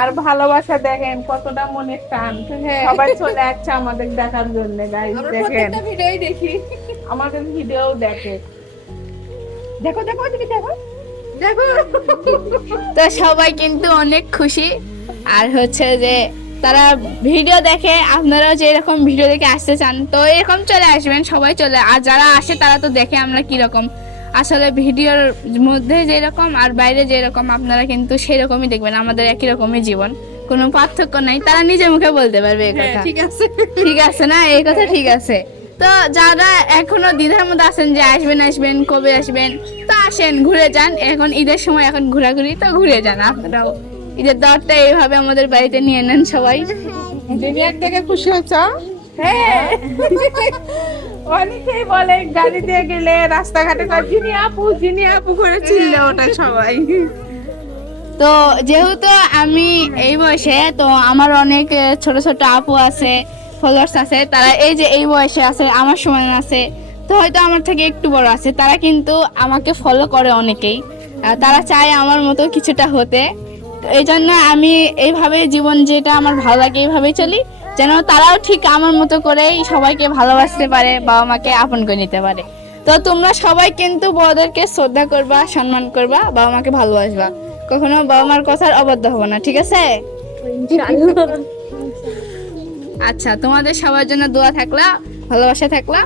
আর ভালোবাসা দেখেন কতটা মনের টান, সবাই চলে আসছে আমাদের দেখার জন্য। গাইস দেখেন ভিডিওই দেখি। আমাদের ভিডিও দেখে, দেখো দেখো ওদিকে দেখো দেখো। তো সবাই কিন্তু অনেক খুশি। আর হচ্ছে যে তারা ভিডিও দেখে, আপনারাও যে এরকম ভিডিও দেখে আসতে চান তো এরকম চলে আসবেন, সবাই চলে। আর যারা আসে তারা তো দেখে আমরা কিরকম আসলে ভিডিওর মধ্যে যেরকম আর বাইরে যেরকম আপনারা কিন্তু সেরকমই দেখবেন, আমাদের একই রকমই জীবন, কোনো পার্থক্য নাই। তারা নিজের মুখে বলতে পারবে এই কথা। ঠিক আছে, ঠিক আছে না, এই কথা ঠিক আছে। তো যারা এখনো দ্বিধার মধ্যে আছেন যে আসবেন আসবেন কবে আসবেন, তো আসেন, ঘুরে যান। এখন ঈদের সময়, এখন ঘোরাঘুরি, তো ঘুরে যান আপনারাও। ঈদের দাওয়াতটা এইভাবে আমাদের বাড়িতে নিয়ে নেন সবাই। জুনিয়র থেকে খুশি হচ্ছ? হ্যাঁ। অনেকেই বলে গাড়ি দিয়ে গেলে রাস্তাঘাটে জিনি আপু করে চিল্লে ওটা সবাই। তো যেহেতু আমি এই বয়সে, তো আমার অনেক ছোট ছোট আপু আছে, ফলোয়ার্স আছে, তারা এই যে এই বয়সে আছে, আমার সমান আছে, তো হয়তো আমার থেকে একটু বড় আছে, তারা কিন্তু আমাকে ফলো করে অনেকেই। তারা চায় আমার মতো কিছুটা হতে। তো এই জন্য আমি এইভাবে জীবন যেটা আমার ভালো লাগে এইভাবেই চলি, যেন তারাও ঠিক আমার মতো করেই সবাইকে ভালোবাসতে পারে, বাবা মাকে আপন করে নিতে পারে। তো তোমরা সবাই কিন্তু বড়দেরকে শ্রদ্ধা করবা, সম্মান করবা, বাবা মাকে ভালোবাসবা, কখনো বাবা মার কথার অবাধ্য হবো না, ঠিক আছে? আচ্ছা, তোমাদের সবার জন্য দোয়া থাকলা, ভালোবাসা থাকলা।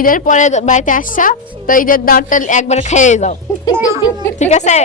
ঈদের পরে বাড়িতে আসছা, তো ঈদের দাওয়াতটা একবার খেয়ে যাও, ঠিক আছে?